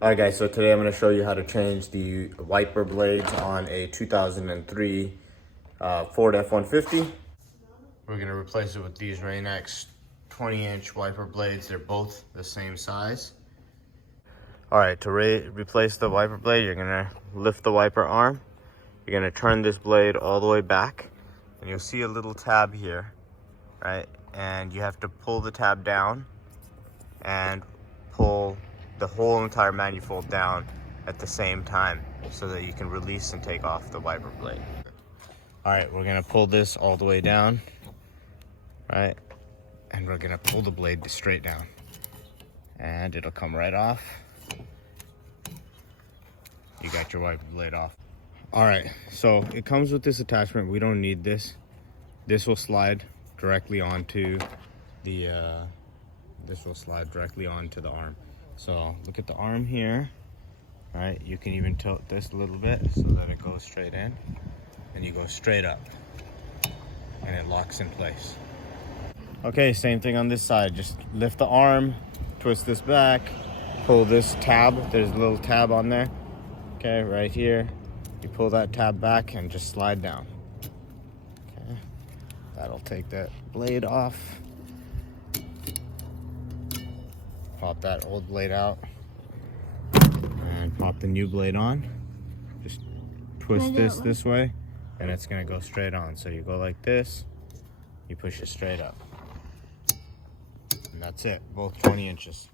Alright guys, so today I'm going to show you how to change the wiper blades on a 2003 Ford F-150. We're going to replace it with these Rain-X 20-inch wiper blades. They're both the same size. Alright, to replace the wiper blade, you're going to lift the wiper arm. You're going to turn this blade all the way back, and you'll see a little tab here, right? And you have to pull the tab down and pull the whole entire manifold down at the same time so that you can release and take off the wiper blade. All right, we're gonna pull this all the way down, right? And we're gonna pull the blade straight down and it'll come right off. You got your wiper blade off. All right, so it comes with this attachment. We don't need this. This will slide directly onto the arm. So look at the arm here, right? You can even tilt this a little bit so that it goes straight in, and you go straight up and it locks in place. Okay, same thing on this side. Just lift the arm, twist this back, pull this tab. There's a little tab on there, okay, right here. You pull that tab back and just slide down. Okay, that'll take that blade off. Pop that old blade out and pop the new blade on. Just twist this way and it's gonna go straight on. So you go like this, you push it straight up. And that's it, both 20 inches.